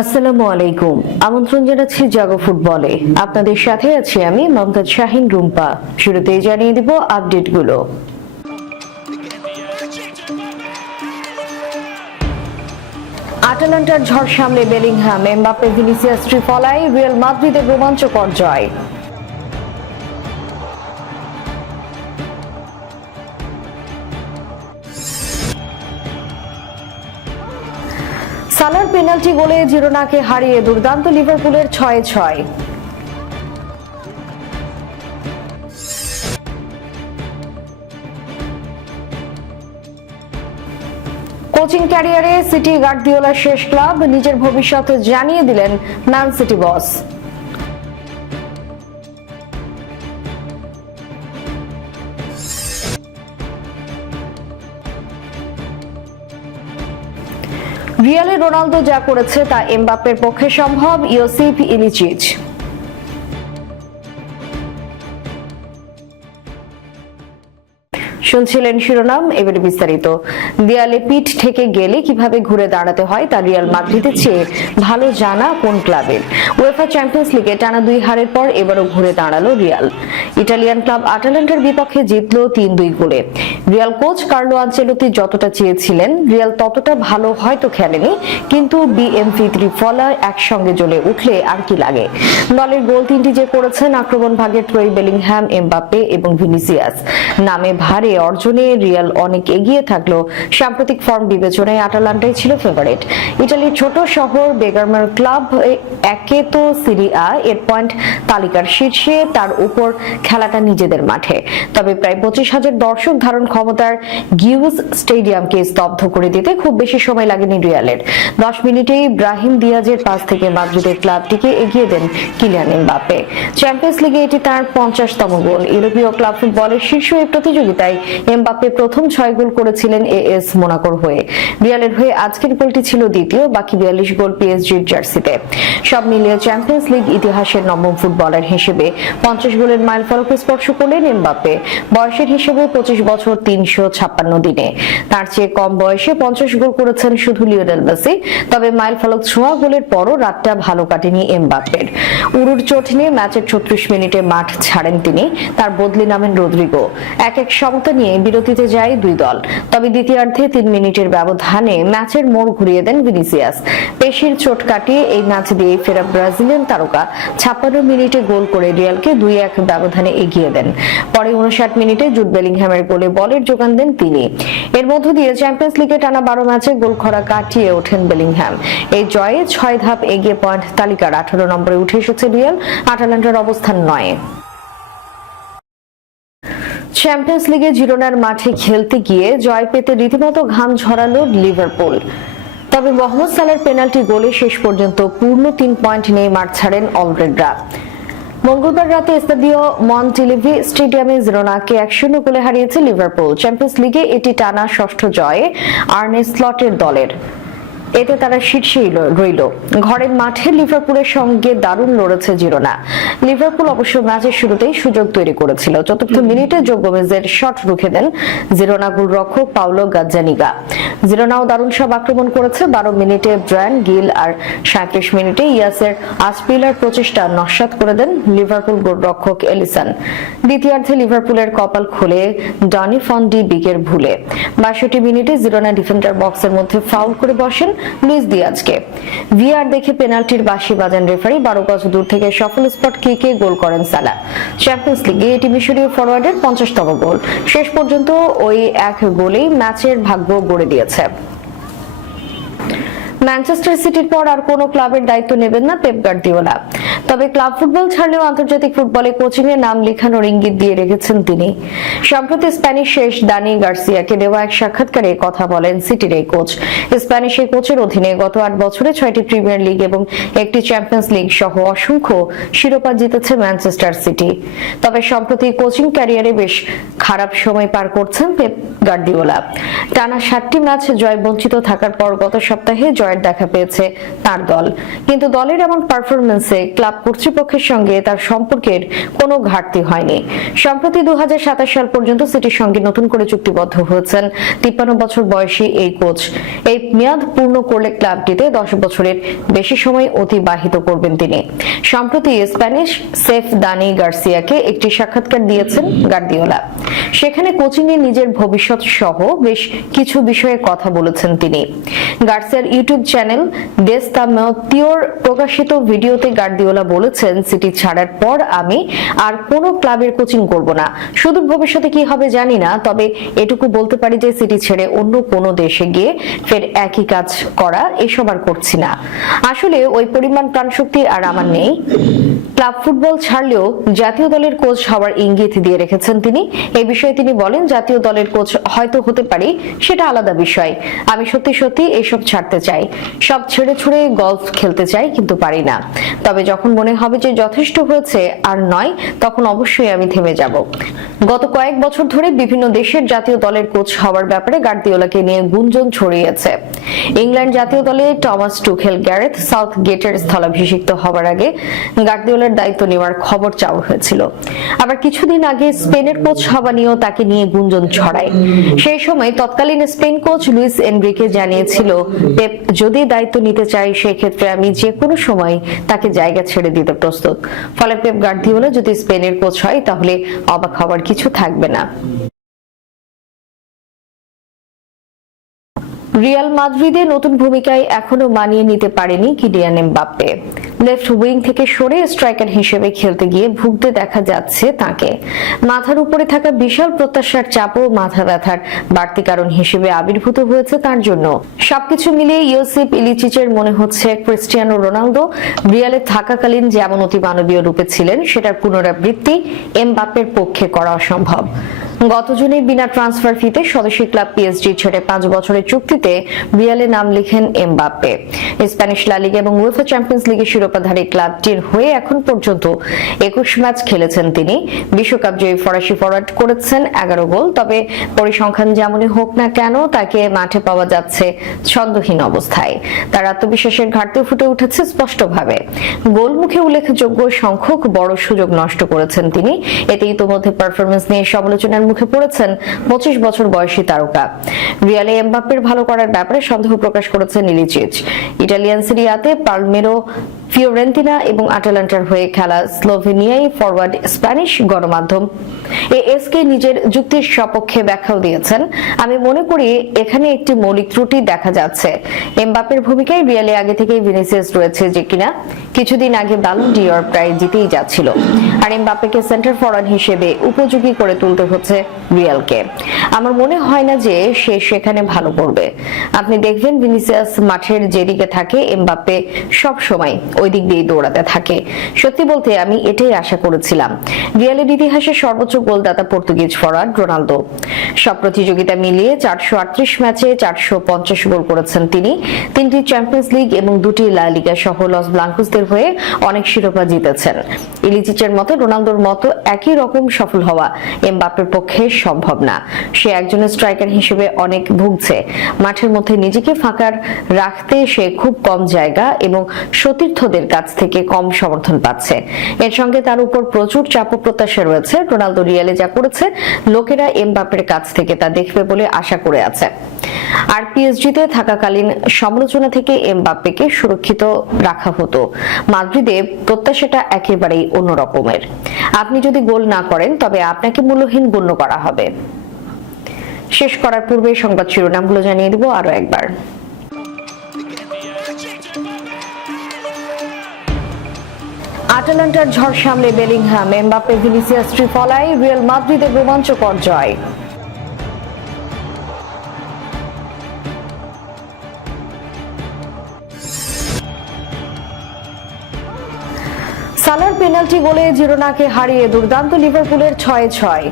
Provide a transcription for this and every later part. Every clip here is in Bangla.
আসসালামু আলাইকুম। আমন্ত্রণ জানাচ্ছি জাগো ফুটবলে। আপনাদের সাথে আছি আমি মমতাজ শাহিন রুম্পা। শুরুতেই জানিয়ে দিব আপডেটগুলো। আটালান্টার ঝড় সামলে বেলিংহাম, এমবাপ্পে, ভিনিসিয়াস ট্রিপলাই রিয়াল মাদ্রিদের রোমাঞ্চকর জয়। সালার পেনাল্টি গোলে জিরোনাকে হারিয়ে দুর্দান্ত লিভারপুলের ছয় ছয়। কোচিং ক্যারিয়ারে সিটি গার্দিওলার শেষ ক্লাব নিজের ভবিষ্যৎ জানিয়ে দিলেন ম্যান সিটি বস। রিয়ালে রোনালদো যা করেছে তা এমবাপ্পের পক্ষে সম্ভব ইওসিফ ইলিচিচ। শুনছিলেন শিরোনাম, এবারে বিস্তারিত। দেয়ালে পিঠ থেকে গেলে কীভাবে ঘুরে দাঁড়াতে হয় তা রিয়াল মাদ্রিদের চেয়ে ভালো জানা কোন ক্লাবের উয়েফা চ্যাম্পিয়ন্স লিগে টানা দুই হারের পর এবারও ঘুরে দাঁড়াল রিয়াল। ইটালিয়ান ক্লাব আটালান্টার বিপক্ষে জিতলো তিন দুই গোলে। রিয়াল কোচ কার্লো আঞ্চেলতি যতটা চেয়েছিলেন, রিয়াল ততটা ভালো হয়তো খেলেনি, কিন্তু বিএমপি ত্রিফলা একসঙ্গে জ্বলে উঠলে আর কি লাগে? দলের গোল তিনটি যে করেছেন, আক্রমণ ভাগের ত্রয়ী বেলিংহ্যাম এমবাপ্পে এবং ভিনিসিয়াস। নামে ভারে অর্জনে রিয়াল অনেক এগিয়ে থাকলেও সাম্প্রতিক ফর্ম বিবেচনায় আটালান্টাই ছিল ফেভারিট ইটালির ছোট শহর বেগারমার ক্লাব একে তো সিরিয়া এর পয়েন্ট তালিকার শীর্ষে, তার উপর খেলাটা নিজেদের মাঠে। তবে প্রায় পঁচিশ হাজার দর্শক ধারণ ক্ষমতার গিউজ স্টেডিয়ামকে স্তব্ধ করে দিতে খুব বেশি সময় লাগেনি রিয়ালের। দশ মিনিটেই ব্রাহিম দিয়াজের পাশ থেকে মাদ্রিদের ক্লাবটিকে এগিয়ে দেন কিলিয়ান এমবাপ্পে। চ্যাম্পিয়ন্স লিগে এটি তার পঞ্চাশতম গোল। ইউরোপীয় ক্লাব ফুটবলের শীর্ষ এই প্রতিযোগিতায় এমবাপ্পে প্রথম ছয় গোল করেছিলেন এএস মোনাকোর হয়ে। রিয়ালের হয়ে আজকের গোলটি ছিল দ্বিতীয়, বাকি বিয়াল্লিশ গোল পিএসজির জার্সিতে। সব মিলিয়ে চ্যাম্পিয়ন্স লিগ ইতিহাসের নবম ফুটবলার হিসেবে পঞ্চাশ গোলের মাইল ফলক স্পর্শ করলেন এমবাপ্পে। বয়সের হিসেবে পঁচিশ বছর তিনশো ছাপ্পান্ন দিনে। তার চেয়ে কম বয়সে পঞ্চাশ গোল করেছেন শুধু লিওনেল মেসি, তবে মাইল ফলক ছোঁয়া গোলের পরও রাতটা ভালো কাটেনি এমবাপ্পের। উরুর চোট নিয়ে ম্যাচের ছত্রিশ মিনিটে মাঠ ছাড়েন তিনি, তার বদলি নামেন রদ্রিগো। এক এক সমতা নিয়ে বিরতিতে যায় দুই দল। তবে দ্বিতীয়ার্ধে তিন মিনিটের ব্যবধানে ম্যাচের মোড় ঘুরিয়ে দেন ভিনিসিয়াস। পেশির চোট কাটিয়ে এই ম্যাচ দিয়ে ফেরা ব্রাজিলিয়ান তারকা ছাপ্পান্ন মিনিটে গোল করে রিয়ালকে দুই এক ব্যবধানে এগিয়ে দেন। পরে উনষাট মিনিটে জুট বেলিংহ্যামের গোলে বলের যোগান দেন তিনি। এর মধ্য দিয়ে চ্যাম্পিয়ন্স লিগে টানা বারো ম্যাচে গোল খরা কাটিয়ে ওঠেন বেলিংহ্যাম এই জয়ে ছয় ধাপ এগিয়ে পয়েন্ট তালিকার আঠারো নম্বরে উঠে এসেছে রিয়াল। আটালান্টার অবস্থান নয়। চ্যাম্পিয়ন্স লিগে জিরোনার মাঠে খেলতে গিয়ে জয় পেতে রীতিমতো ঘাম ঝরালো লিভারপুল। তবে মোহাম্মদ সালার পেনাল্টি গোলে শেষ পর্যন্ত পূর্ণ তিন পয়েন্ট নিয়ে মাঠ ছাড়েন অলরেডরা মঙ্গলবার রাতে স্তাদিও মন্টিলিভি স্টেডিয়ামে জিরোনাকে এক শূন্য গোলে হারিয়েছে লিভারপুল। চ্যাম্পিয়ন্স লিগে এটি টানা ষষ্ঠ জয়ে আর্নে স্লটের দলের। এতে তারা শীর্ষেই রইল। ঘরের মাঠে লিভারপুলের সঙ্গে দারুণ লড়েছে জিরোনা। লিভারপুল অবশ্য ম্যাচের শুরুতেই সুযোগ তৈরি করেছিল। চতুর্থ মিনিটে জো গোমেজের শট রুখে দেন জিরোনা গোলরক্ষক পাউলো গাজ্জানিগা। জিরোনাও দারুণ সব আক্রমণ করেছে। বারো মিনিটে ব্রায়ান গিল আর সাঁত্রিশ মিনিটে ইয়াসের আসপিলার প্রচেষ্টা নস্বাত করে দেন লিভারপুল গোলরক্ষক এলিসন। দ্বিতীয়ার্ধে লিভারপুলের কপাল খুলে ডনি ফন ডি বিগের ভুলে। বাষট্টি মিনিটে জিরোনা ডিফেন্ডার বক্সের মধ্যে ফাউল করে বসেন লুইস দিয়াজকে ভিআর দেখে পেনাল্টির বাঁশি বাজান রেফারি বারো গজ দূর থেকে সফল স্পট কিকে গোল করেন সালা। চ্যাম্পিয়ন্স লিগে এটি মিশরীয় ফরওয়ার্ডের পঞ্চাশতম গোল। শেষ পর্যন্ত ওই এক গোলেই ম্যাচের ভাগ্য গড়ে দিয়েছে। ম্যানচেস্টার সিটির পর আর কোনো ক্লাবের দায়িত্ব নেবেন না পেপ গার্দিওলা। তবে ক্লাব ফুটবল ছাড়লেও আন্তর্জাতিক ফুটবলে কোচিং এ নাম লেখানোর ইঙ্গিত দিয়ে রেখেছেন তিনি। সম্প্রতি স্প্যানিশ শেষ দানি গার্সিয়াকে দেওয়া এক সাক্ষাৎকারে কথা বলেন সিটির এই কোচ। স্প্যানিশ এই কোচের অধীনে গত আট বছরে ছয়টি প্রিমিয়ার লিগ এবং একটি চ্যাম্পিয়ন্স লিগ সহ অসংখ্য শিরোপা জিতেছে ম্যানচেস্টার সিটি। তবে সম্প্রতি কোচিং ক্যারিয়ারে বেশ খারাপ সময় পার করছেন পেপ গার্দিওলা। টানা সাতটি ম্যাচ জয় বঞ্চিত থাকার পর গত সপ্তাহে জয়ের দেখা পেয়েছে তার দল। কিন্তু দলের এমন পারফরমেন্সে ক্লাব কর্তৃপক্ষের সঙ্গে তার সম্পর্কের কোনো ঘাটতি হয়নি। সম্প্রতি দু সাল পর্যন্ত সিটির সঙ্গে নতুন করে চুক্তিবদ্ধ হয়েছেন তিপ্পান্ন বছর বয়সী এই কোচ। এই মেয়াদ পূর্ণ করলে ক্লাবটিতে দশ বছরের বেশি সময় অতিবাহিত করবেন তিনি। সম্প্রতি স্প্যানিশ সেফ দানি গার্সিয়াকে একটি সাক্ষাৎকার দিয়েছেন গার্দিওলা। সেখানে কোচিং এ নিজের ভবিষ্যৎ সহ বেশ কিছু বিষয়ে কথা বলেছেন তিনি। গার্সিয়ার ইউটিউব চ্যানেল দেস্তামেতিওর প্রকাশিত ভিডিওতে গার্দিওলা বলেছেন, সিটি ছাড়ার পর আমি আর কোনো ক্লাবের কোচিং করব না। সুদূর ভবিষ্যতে কি হবে জানি না, তবে এটুকু বলতে পারি যে সিটি ছেড়ে অন্য কোনো দেশে গিয়ে ফের একই কাজ করা এসব আর করছি না। আসলে ওই পরিমাণ প্রাণশক্তি আর আমার নেই। ক্লাব ফুটবল ছাড়লেও জাতীয় দলের কোচ হওয়ার ইঙ্গিত দিয়ে রেখেছেন তিনি। এই বিষয়ে তিনি বলেন, জাতীয় দলের কোচ হয়তো হতে পারি, সেটা আলাদা বিষয়। আমি সত্যি সত্যি এসব ছাড়তে চাই। সব ছেড়ে ছুড়ে গলফ খেলতে চাই, কিন্তু পারি না। তবে যখন মনে হবে যে যথেষ্ট হয়েছে আর নয়, তখন অবশ্যই আমি থেমে যাব। গত কয়েক বছর ধরে বিভিন্ন দেশের জাতীয় দলের কোচ হওয়ার ব্যাপারে গার্দিওলাকে নিয়ে গুঞ্জন ছড়িয়েছে। ইংল্যান্ড জাতীয় দলে টমাস টুখেল গ্যারেথ সাউথ গেটের স্থলাভিষিক্ত হওয়ার আগে গার্দিওলার দায়িত্ব নেওয়ার খবর চাওয়া হয়েছিল। আবার কিছুদিন আগে স্পেনের কোচ হওয়া নিয়েও তাকে নিয়ে গুঞ্জন ছড়ায়। সেই সময় তৎকালীন স্পেন কোচ লুইস এনরিকে জানিয়েছিল, পেপ, যদি দায়িত্ব নিতে চাই, সেক্ষেত্রে আমি যে কোনো সময় তাকে জায়গা ছেড়ে দিতে প্রস্তুত। ফলে পেপ গার্দিওলা যদি স্পেনের কোচ হয়, তাহলে অবাক হওয়ার কিছু থাকবে না। রিয়াল মাদ্রিদে নতুন ভূমিকায় এখনও মানিয়ে নিতে পারেনি কিলিয়ান এমবাপ্পে। লেফট উইং থেকে সরে স্ট্রাইকার হিসেবে খেলতে গিয়ে ভুগতে দেখা যাচ্ছে তাকে। মাথার উপরে থাকা বিশাল প্রত্যাশার চাপও মাথা ব্যথার বাড়তি কারণ হিসেবে আবির্ভূত হয়েছে তার জন্য। সবকিছু মিলিয়ে ইউসিপ ইলিচিচের মনে হচ্ছে ক্রিস্টিয়ানো রোনালদো। রিয়ালে থাকাকালীন যেমন অতি মানবীয় রূপে ছিলেন, সেটার পুনরাবৃত্তি এমবাপ্পের পক্ষে করা অসম্ভব। গত জুনে বিনা ট্রান্সফার ফিতে স্বদেশী ক্লাব পিএসজি ছেড়ে পাঁচ বছরের চুক্তিতে রিয়ালে নাম লিখেন এমবাপ্পে। স্প্যানিশ লা লিগ এবং উয়েফা চ্যাম্পিয়ন্স লিগের শিরোপাধারী ক্লাবটির হয়ে এখন পর্যন্ত একুশ ম্যাচ খেলেছেন তিনি। বিশ্বকাপ জয়ী ফরাসি ফরওয়ার্ড করেছেন এগারো গোল, তবে পরিসংখ্যান যেমনই হোক না কেন, তাকে মাঠে পাওয়া যাচ্ছে ছন্দহীন অবস্থায়। তার আত্মবিশ্বাসের ঘাটতি ফুটে উঠেছে স্পষ্টভাবে। গোলমুখে উল্লেখযোগ্য সংখ্যক বড় সুযোগ নষ্ট করেছেন তিনি। এতে ইতোমধ্যে পারফরমেন্স নিয়ে সমালোচনার মুখে পড়েছেন পঁচিশ বছর বয়সী তারকা। রিয়ালে এমবাপ্পের ভালো করার ব্যাপারে সন্দেহ প্রকাশ করেছেন নিলিচিচ ইটালিয়ান সিরিয়াতে পালমেরো ফিওরেন্তিনা এবং আটালান্টার হয়ে খেলা স্লোভেনিয়ায় ফরওয়ার্ড স্প্যানিশ গণমাধ্যম। এএসকে নিজের যুক্তির সপক্ষে ব্যাখ্যাও দিয়েছেন। আমি মনে করি এখানে একটি মৌলিক ত্রুটি দেখা যাচ্ছে। এমবাপের ভূমিকায় রিয়ালে আগে থেকেই ভিনিসিয়াস রয়েছে যে কিনা কিছুদিন আগে ব্যালন ডিওর প্রায় জিতেই যাচ্ছিল। আর এমবাপ্পেকে সেন্টার ফরওয়ার্ড হিসেবে উপযোগী করে তুলতে হচ্ছে রিয়ালকে। আমার মনে হয় না যে সে সেখানে ভালো করবে। আপনি দেখবেন ভিনিসিয়াস মাঠের যেদিকে থাকে, এমবাপ্পে সব সময় ওই দিক দিয়ে দৌড়াতে থাকে। সত্যি বলতে আমি এটাই আশা করেছিলাম। রিয়ালের ইতিহাসে সর্বোচ্চ গোলদাতা পর্তুগিজ ফরওয়ার্ড রোনালদো। সব প্রতিযোগিতা মিলিয়ে চারশো আটত্রিশ ম্যাচে চারশো পঞ্চাশ গোল করেছেন তিনি। তিনটি চ্যাম্পিয়ন্স লিগ এবং দুটি লা লিগা সহ লস ব্লাঙ্কুসদের হয়ে অনেক শিরোপা জিতেছেন। ইলিচিচের মতো রোনালদোর মতো একই রকম সফল হওয়া এমবাপ্পের পক্ষে সম্ভব না। সে একজন স্ট্রাইকার হিসেবে অনেক ভুগছে। মাঠের মধ্যে নিজেকে ফাঁকার রাখতে সে খুব কম জায়গা এবং সতীর্থদের কাছ থেকে কম সমর্থন পাচ্ছে। এর সঙ্গে তার উপর প্রচুর চাপ প্রত্যাশা রয়েছে। রোনালদো রিয়ালে যা করেছে, লোকেরা এমবাপ্পের কাছ থেকে তা দেখবে বলে আশা করে আছে। আর পিএসজিতে থাকাকালীন সমালোচনা থেকে এমবাপ্পেকে সুরক্ষিত রাখা হতো। মাদ্রিদে প্রত্যাশাটা একেবারেই অন্য রকমের আপনি যদি গোল না করেন, তবে আপনাকে মূল্যহীন গণ্য করা হবে। শেষ করার পূর্বে সংবাদ শিরোনামগুলো জানিয়ে দিব আরও একবার। আটালান্টার ঝড় সামলে বেলিংহাম, এমবাপ্পে, ভিনিসিয়াস ত্রিফলায় রিয়াল মাদ্রিদের রোমাঞ্চকর জয়। সালার পেনাল্টি গোলে জিরোনাকে হারিয়ে দুর্দান্ত লিভারপুলের ছয় ছয়।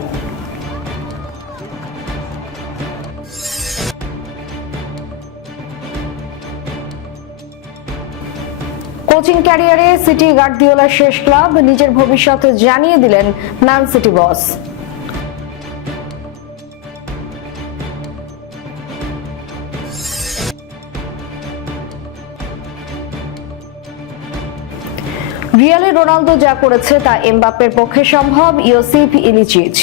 কোচিং ক্যারিয়ারে সিটি গার্দিওলার শেষ ক্লাব নিজের ভবিষ্যৎ জানিয়ে দিলেন ম্যান সিটি বস। রিয়ালে রোনালদো যা করেছে তা এমবাপ্পের পক্ষে সম্ভব ইওসিফ ইলিচিচ।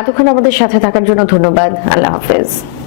এতক্ষণ আমাদের সাথে থাকার জন্য ধন্যবাদ। আল্লাহ হাফেজ।